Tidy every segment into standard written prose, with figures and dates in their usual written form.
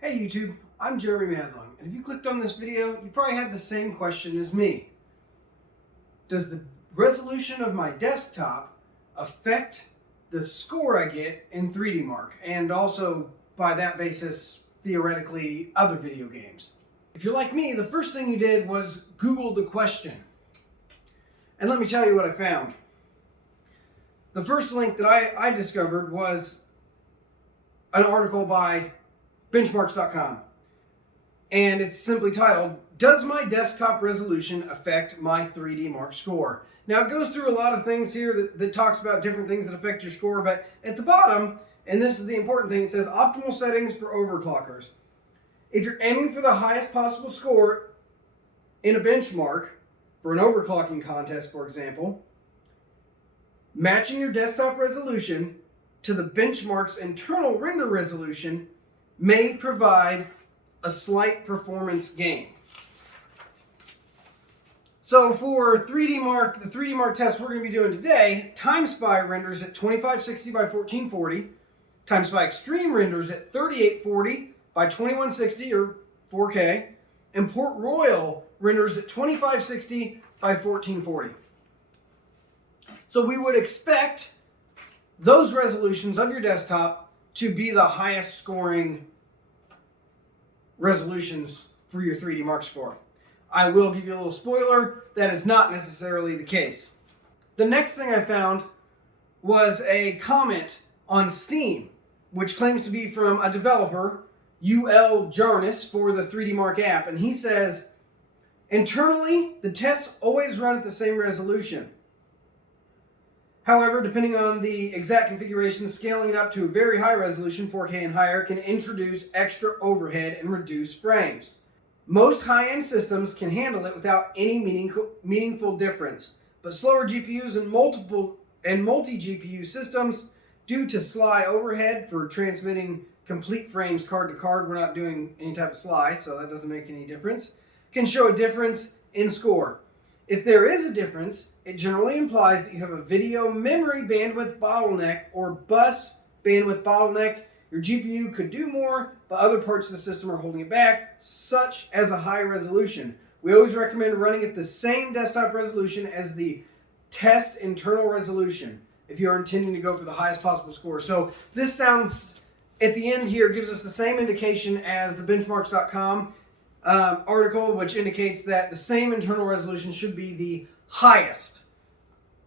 Hey YouTube, I'm Jeremy Madlong, and if you clicked on this video, you probably had the same question as me. Does the resolution of my desktop affect the score I get in 3dmark, and also, by that basis, theoretically, other video games? If you're like me, the first thing you did was Google the question. And let me tell you what I found. The first link that I discovered was an article by benchmarks.com, and it's simply titled, "Does my desktop resolution affect my 3dmark score?" Now it goes through a lot of things here that talks about different things that affect your score, but at the bottom, and this is the important thing, it says optimal settings for overclockers. If you're aiming for the highest possible score in a benchmark, for an overclocking contest for example, matching your desktop resolution to the benchmark's internal render resolution may provide a slight performance gain. So for 3dmark, the 3dmark test we're going to be doing today, Timespy renders at 2560 by 1440, Timespy Extreme renders at 3840 by 2160 or 4K, and Port Royal renders at 2560 by 1440. So we would expect those resolutions of your desktop to be the highest scoring resolutions for your 3dmark score. I will give you a little spoiler, that is not necessarily the case. The next thing I found was a comment on Steam, which claims to be from a developer, UL Jarnis, for the 3dmark app, and he says, internally, the tests always run at the same resolution. However, depending on the exact configuration, scaling it up to a very high resolution, 4K and higher, can introduce extra overhead and reduce frames. Most high-end systems can handle it without any meaningful difference, but slower GPUs and multi-GPU systems, due to SLI overhead for transmitting complete frames card to card, we're not doing any type of SLI, so that doesn't make any difference, can show a difference in score. If there is a difference, it generally implies that you have a video memory bandwidth bottleneck or bus bandwidth bottleneck. Your GPU could do more, but other parts of the system are holding it back, such as a high resolution. We always recommend running at the same desktop resolution as the test internal resolution if you are intending to go for the highest possible score. So this sounds, at the end here, gives us the same indication as the benchmarks.com article, which indicates that the same internal resolution should be the highest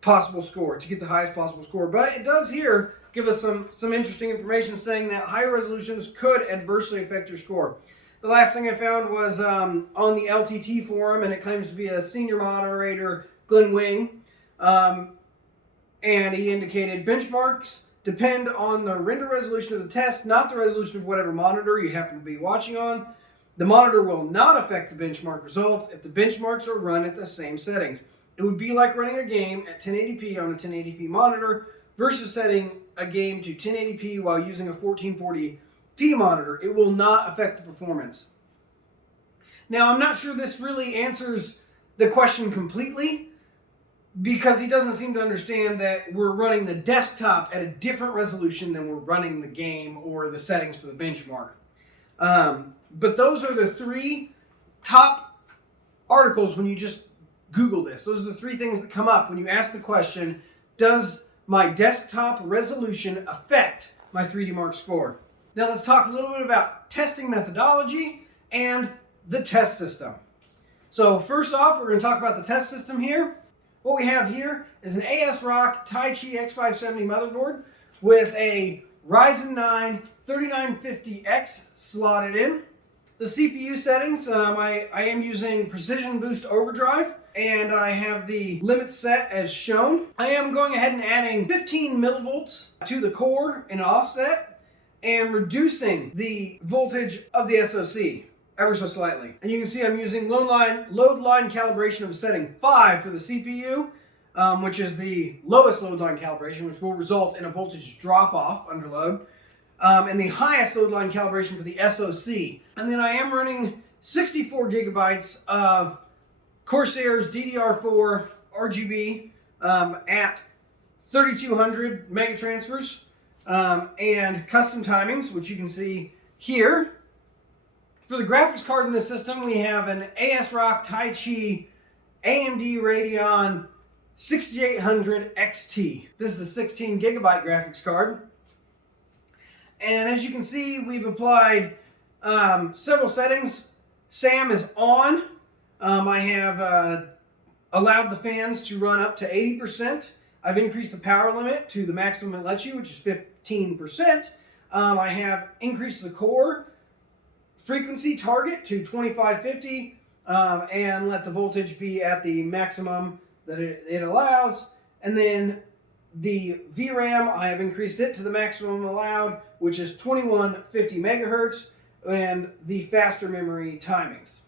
possible score to get the highest possible score. But it does here give us some interesting information saying that higher resolutions could adversely affect your score. The last thing I found was on the LTT forum, and it claims to be a senior moderator, Glenn Wing, and he indicated benchmarks depend on the render resolution of the test, not the resolution of whatever monitor you happen to be watching on. The monitor will not affect the benchmark results if the benchmarks are run at the same settings. It would be like running a game at 1080p on a 1080p monitor versus setting a game to 1080p while using a 1440p monitor. It will not affect the performance. Now, I'm not sure this really answers the question completely, because he doesn't seem to understand that we're running the desktop at a different resolution than we're running the game or the settings for the benchmark. But those are the three top articles when you just Google this. Those are the three things that come up when you ask the question, does my desktop resolution affect my 3dmark score? Now let's talk a little bit about testing methodology and the test system. So first off, we're going to talk about the test system here. What we have here is an Asrock Tiachi X570 motherboard with a Ryzen 9 3950X slotted in. The CPU settings, I am using Precision Boost Overdrive, and I have the limit set as shown. I am going ahead and adding 15 millivolts to the core in offset and reducing the voltage of the SoC ever so slightly. And you can see I'm using load line calibration of setting 5 for the CPU, which is the lowest load line calibration, which will result in a voltage drop off under load. And the highest load line calibration for the SoC. And then I am running 64 gigabytes of Corsair's DDR4 RGB at 3200 megatransfers and custom timings, which you can see here. For the graphics card in this system, we have an Asrock Tiachi AMD Radeon 6800 XT. This is a 16 gigabyte graphics card. And as you can see, we've applied several settings. SAM is on. I have allowed the fans to run up to 80%. I've increased the power limit to the maximum it lets you, which is 15%. I have increased the core frequency target to 2550 and let the voltage be at the maximum that it allows. And then the VRAM, I have increased it to the maximum allowed, which is 2150 megahertz, and the faster memory timings.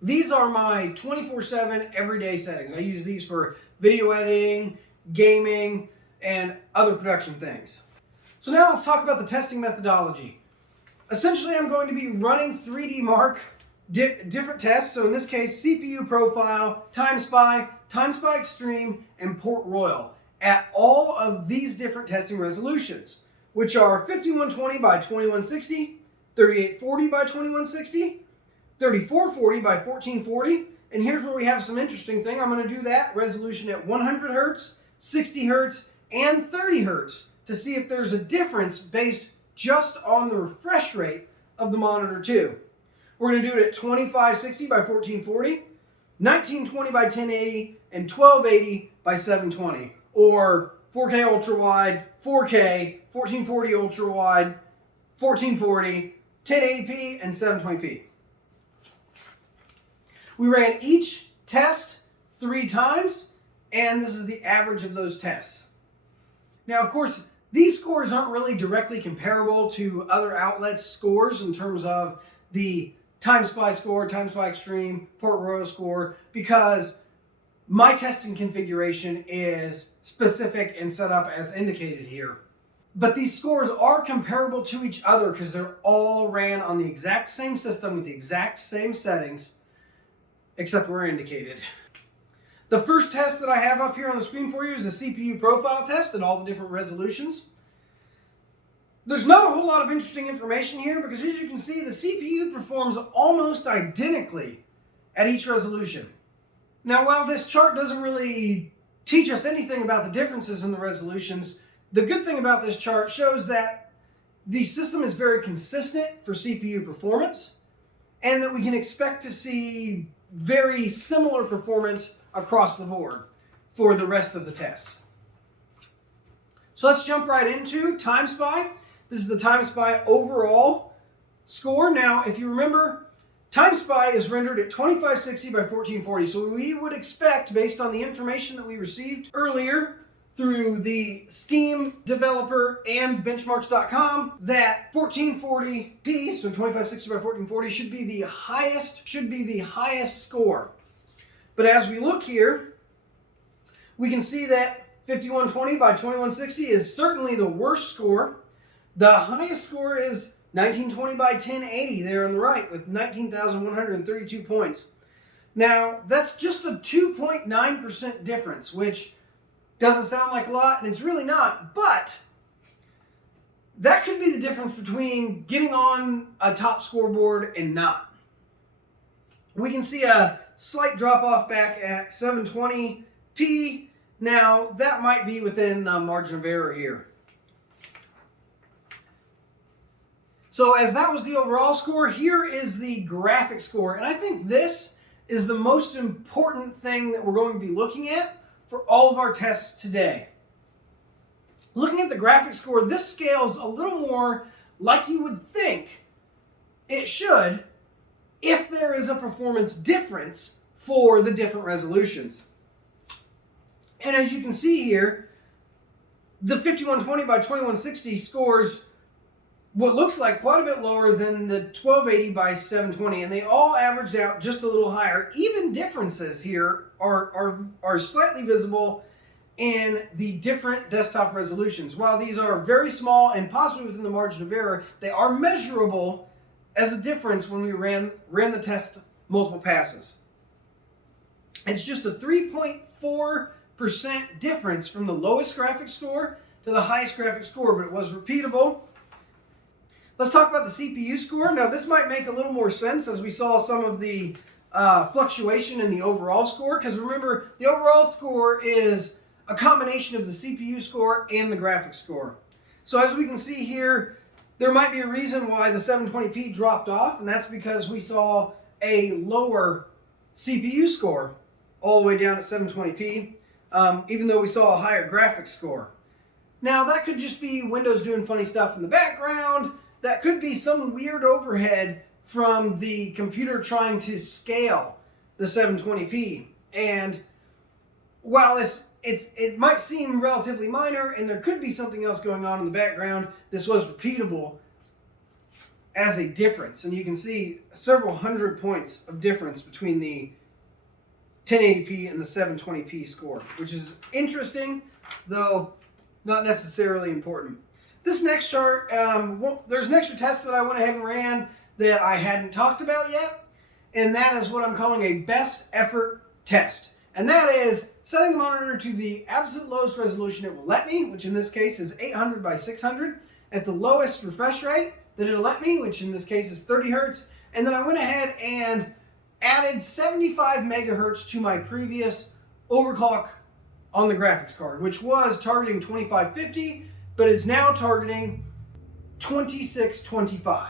These are my 24/7 everyday settings. I use these for video editing, gaming, and other production things. So now let's talk about the testing methodology. Essentially, I'm going to be running 3dmark different tests. So in this case, CPU profile, Timespy, Timespy Extreme, and Port Royal at all of these different testing resolutions, which are 5120 by 2160, 3840 by 2160, 3440 by 1440, and here's where we have some interesting thing. I'm going to do that resolution at 100 hertz, 60 hertz, and 30 hertz to see if there's a difference based just on the refresh rate of the monitor too. We're going to do it at 2560 by 1440, 1920 by 1080, and 1280 by 720, or 4K ultra wide, 4K, 1440 ultra wide, 1440, 1080p, and 720p. We ran each test 3 times, and this is the average of those tests. Now, of course, these scores aren't really directly comparable to other outlets' scores in terms of the Timespy score, Timespy Extreme, Port Royal score, because my testing configuration is specific and set up as indicated here. But these scores are comparable to each other because they're all ran on the exact same system with the exact same settings, except where indicated. The first test that I have up here on the screen for you is the CPU profile test at all the different resolutions. There's not a whole lot of interesting information here because, as you can see, the CPU performs almost identically at each resolution. Now, while this chart doesn't really teach us anything about the differences in the resolutions, the good thing about this chart shows that the system is very consistent for CPU performance and that we can expect to see very similar performance across the board for the rest of the tests. So let's jump right into Timespy. This is the Timespy overall score. Now, if you remember, Timespy is rendered at 2560 by 1440. So we would expect, based on the information that we received earlier through the Steam developer and benchmarks.com, that 1440p, so 2560 by 1440, should be the highest score. But as we look here, we can see that 5120 by 2160 is certainly the worst score. The highest score is 1920 by 1080 there on the right with 19,132 points. Now, that's just a 2.9% difference, which doesn't sound like a lot, and it's really not, but that could be the difference between getting on a top scoreboard and not. We can see a slight drop off back at 720p. Now, that might be within the margin of error here. So as that was the overall score, here is the graphic score. And I think this is the most important thing that we're going to be looking at for all of our tests today. Looking at the graphic score, this scales a little more like you would think it should if there is a performance difference for the different resolutions. And as you can see here, the 5120 by 2160 scores what looks like quite a bit lower than the 1280 by 720, and they all averaged out just a little higher. Even differences here are slightly visible in the different desktop resolutions. While these are very small and possibly within the margin of error, they are measurable as a difference when we ran the test multiple passes. It's just a 3.4% difference from the lowest graphic score to the highest graphic score, but it was repeatable. Let's talk about the CPU score. Now, this might make a little more sense as we saw some of the fluctuation in the overall score, because remember, the overall score is a combination of the CPU score and the graphics score. So as we can see here, there might be a reason why the 720p dropped off, and that's because we saw a lower CPU score all the way down at 720p, even though we saw a higher graphics score. Now, that could just be Windows doing funny stuff in the background. That could be some weird overhead from the computer trying to scale the 720p. And while it might seem relatively minor, and there could be something else going on in the background, this was repeatable as a difference. And you can see several hundred points of difference between the 1080p and the 720p score, which is interesting, though not necessarily important. This next chart, there's an extra test that I went ahead and ran that I hadn't talked about yet, and that is what I'm calling a best effort test. And that is setting the monitor to the absolute lowest resolution it will let me, which in this case is 800 by 600, at the lowest refresh rate that it'll let me, which in this case is 30 hertz, and then I went ahead and added 75 megahertz to my previous overclock on the graphics card, which was targeting 2550, but is now targeting 2625.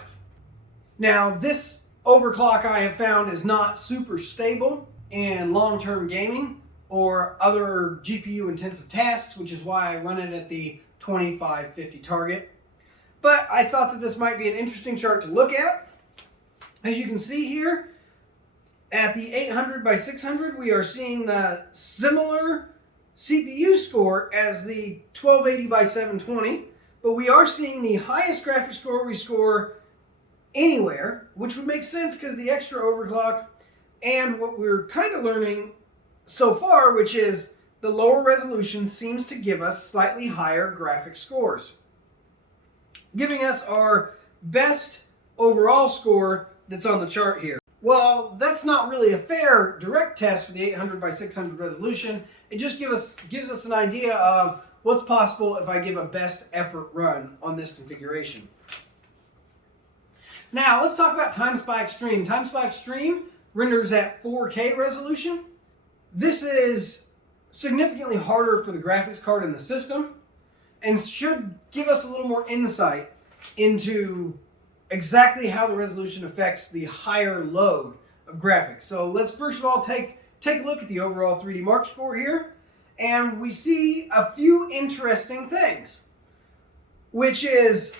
Now, this overclock I have found is not super stable in long-term gaming or other GPU-intensive tasks, which is why I run it at the 2550 target. But I thought that this might be an interesting chart to look at. As you can see here, at the 800 by 600, we are seeing the similar CPU score as the 1280 by 720, but we are seeing the highest graphics score we score anywhere, which would make sense because the extra overclock, and what we're kind of learning so far, which is the lower resolution seems to give us slightly higher graphic scores, giving us our best overall score that's on the chart here. Well, that's not really a fair direct test for the 800 by 600 resolution. It just gives us an idea of what's possible if I give a best effort run on this configuration. Now, let's talk about Timespy Extreme. Timespy Extreme renders at 4K resolution. This is significantly harder for the graphics card in the system and should give us a little more insight into exactly how the resolution affects the higher load of graphics. So let's first of all take a look at the overall 3dmark score here, and we see a few interesting things, which is,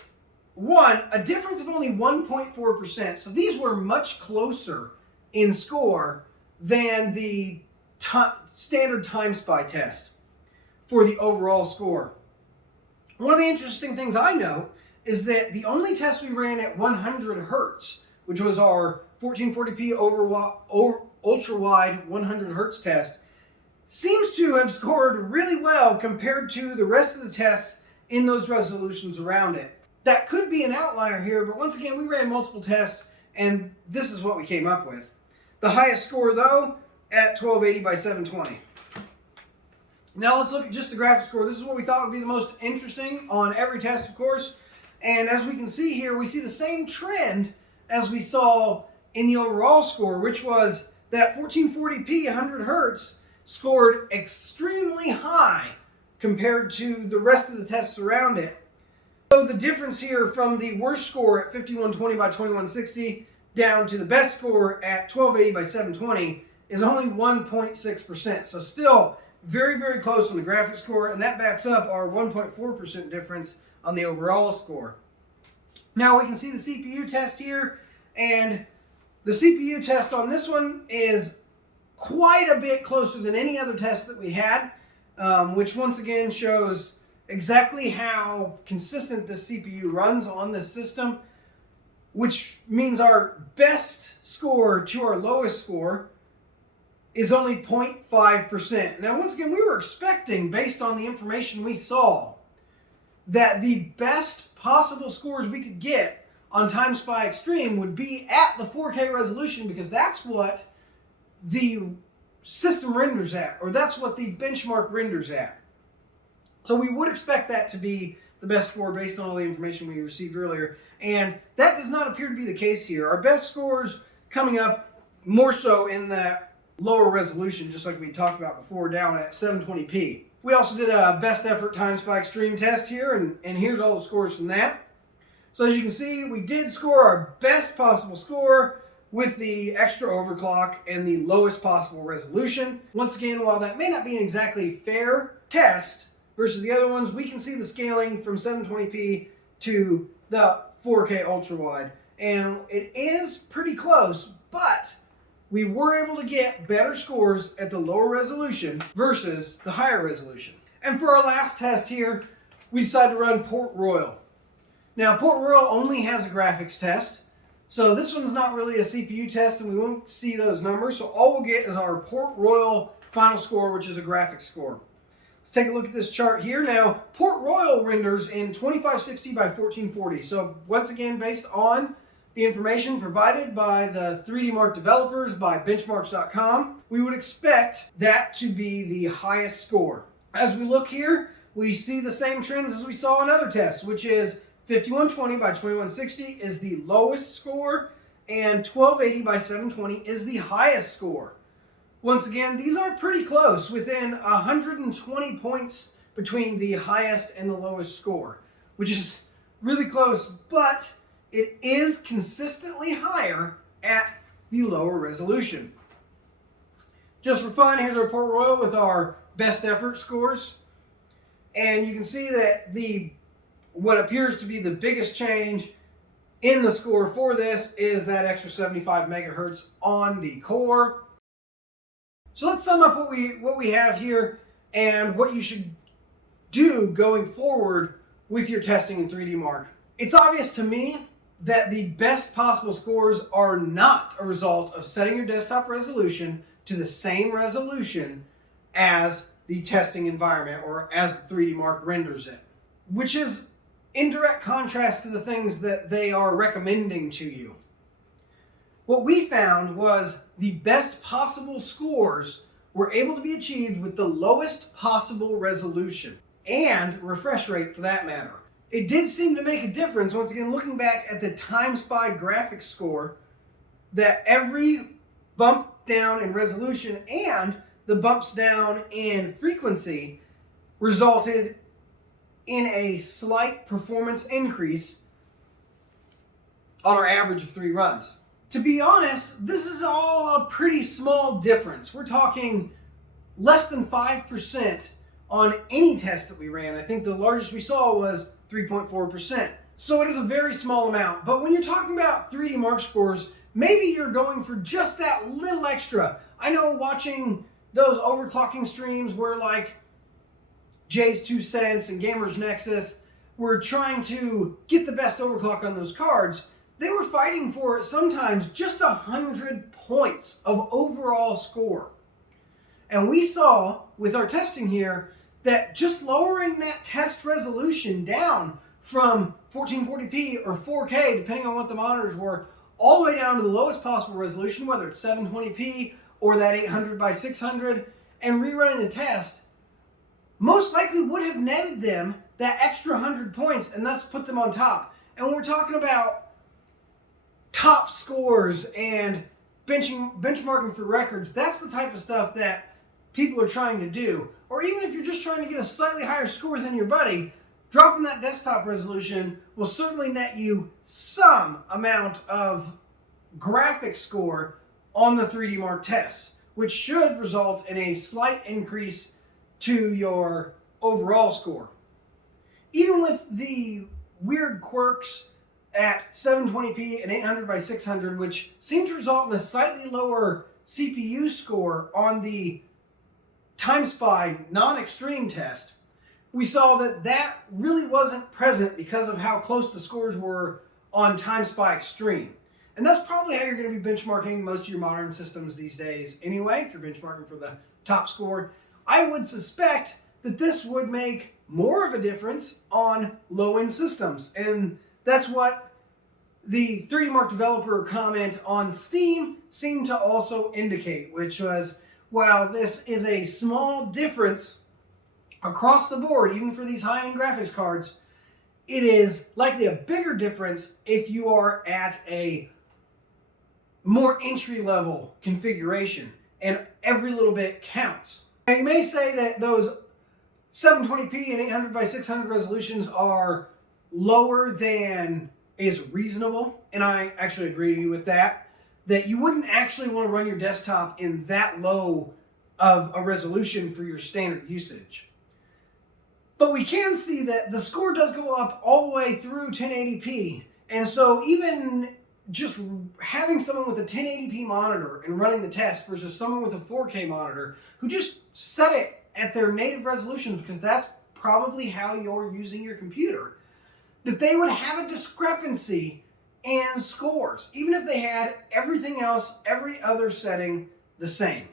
one, a difference of only 1.4%. So these were much closer in score than the standard Timespy test for the overall score. One of the interesting things I know is that the only test we ran at 100 hertz, which was our 1440p ultra-wide 100 hertz test, seems to have scored really well compared to the rest of the tests in those resolutions around it. That could be an outlier here, but once again, we ran multiple tests, and this is what we came up with. The highest score, though, at 1280 by 720. Now let's look at just the graphics score. This is what we thought would be the most interesting on every test, of course. And as we can see here, we see the same trend as we saw in the overall score, which was that 1440p 100 hertz scored extremely high compared to the rest of the tests around it. So the difference here from the worst score at 5120 by 2160 down to the best score at 1280 by 720 is only 1.6%. So still very, very close on the graphics score, and that backs up our 1.4% difference on the overall score. Now we can see the CPU test here, and the CPU test on this one is quite a bit closer than any other test that we had, which once again shows exactly how consistent this CPU runs on this system, which means our best score to our lowest score is only 0.5%. Now, once again, we were expecting, based on the information we saw, that the best possible scores we could get on Timespy Extreme would be at the 4K resolution, because that's what the system renders at, or that's what the benchmark renders at. So we would expect that to be the best score based on all the information we received earlier. And that does not appear to be the case here. Our best scores coming up more so in that lower resolution, just like we talked about before, down at 720p. We also did a best effort Timespike stream test here, and here's all the scores from that. So as you can see, we did score our best possible score with the extra overclock and the lowest possible resolution. Once again, while that may not be an exactly fair test versus the other ones, we can see the scaling from 720p to the 4K ultra wide. And it is pretty close, but we were able to get better scores at the lower resolution versus the higher resolution. And for our last test here, we decided to run Port Royal. Now, Port Royal only has a graphics test, so this one's not really a CPU test and we won't see those numbers. So all we'll get is our Port Royal final score, which is a graphics score. Let's take a look at this chart here. Now, Port Royal renders in 2560 by 1440. So once again, based on the information provided by the 3dmark developers by benchmarks.com, we would expect that to be the highest score. As we look here, we see the same trends as we saw in other tests, which is 5120 by 2160 is the lowest score, and 1280 by 720 is the highest score. Once again, these are pretty close, within 120 points between the highest and the lowest score, which is really close, but it is consistently higher at the lower resolution. Just for fun, here's our Port Royal with our best effort scores. And you can see that what appears to be the biggest change in the score for this is that extra 75 megahertz on the core. So let's sum up what we have here and what you should do going forward with your testing in 3dmark. It's obvious to me that the best possible scores are not a result of setting your desktop resolution to the same resolution as the testing environment or as 3dmark renders it, which is in direct contrast to the things that they are recommending to you. What we found was the best possible scores were able to be achieved with the lowest possible resolution and refresh rate for that matter. It did seem to make a difference, once again, looking back at the Timespy graphics score, that every bump down in resolution and the bumps down in frequency resulted in a slight performance increase on our average of 3 runs. To be honest, this is all a pretty small difference. We're talking less than 5% on any test that we ran. I think the largest we saw was 3.4%. So it is a very small amount. But when you're talking about 3dmark scores, maybe you're going for just that little extra. I know watching those overclocking streams where like Jay's 2 Cents and Gamers Nexus were trying to get the best overclock on those cards, they were fighting for sometimes just 100 points of overall score. And we saw with our testing here that just lowering that test resolution down from 1440p or 4K, depending on what the monitors were, all the way down to the lowest possible resolution, whether it's 720p or that 800 by 600, and rerunning the test, most likely would have netted them that extra 100 points and thus put them on top. And when we're talking about top scores and benchmarking for records, that's the type of stuff that people are trying to do. Or even if you're just trying to get a slightly higher score than your buddy, dropping that desktop resolution will certainly net you some amount of graphics score on the 3dmark tests, which should result in a slight increase to your overall score. Even with the weird quirks at 720p and 800 by 600, which seem to result in a slightly lower CPU score on the Timespy non-extreme test, we saw that that really wasn't present because of how close the scores were on Timespy Extreme. And that's probably how you're going to be benchmarking most of your modern systems these days anyway, if you're benchmarking for the top score. I would suspect that this would make more of a difference on low-end systems. And that's what the 3dmark developer comment on Steam seemed to also indicate, which was, while this is a small difference across the board, even for these high-end graphics cards, it is likely a bigger difference if you are at a more entry-level configuration, and every little bit counts. Now, you may say that those 720p and 800 by 600 resolutions are lower than is reasonable, and I actually agree with that, that you wouldn't actually want to run your desktop in that low of a resolution for your standard usage. But we can see that the score does go up all the way through 1080p, and so even just having someone with a 1080p monitor and running the test versus someone with a 4K monitor who just set it at their native resolution, because that's probably how you're using your computer, that they would have a discrepancy in scores, even if they had everything else, every other setting the same.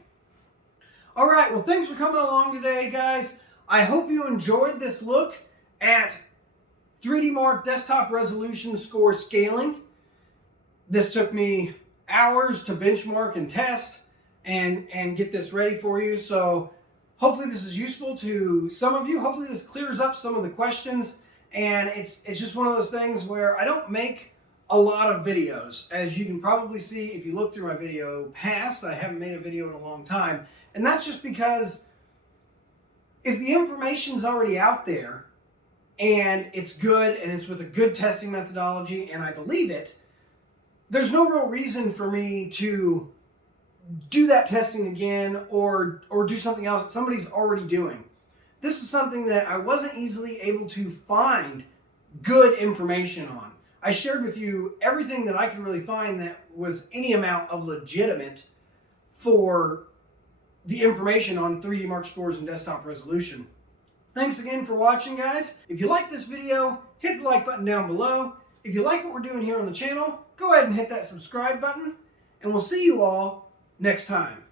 All right, well, thanks for coming along today, guys. I hope you enjoyed this look at 3dmark desktop resolution score scaling. This took me hours to benchmark and test and get this ready for you. So hopefully this is useful to some of you. Hopefully this clears up some of the questions. And it's just one of those things where I don't make a lot of videos. As you can probably see if you look through my video past, I haven't made a video in a long time. And that's just because if the information's already out there and it's good and it's with a good testing methodology and I believe it, there's no real reason for me to do that testing again or do something else that somebody's already doing. This is something that I wasn't easily able to find good information on. I shared with you everything that I could really find that was any amount of legitimate for the information on 3dmark scores and desktop resolution. Thanks again for watching, guys. If you like this video, hit the like button down below. If you like what we're doing here on the channel, go ahead and hit that subscribe button, and we'll see you all next time.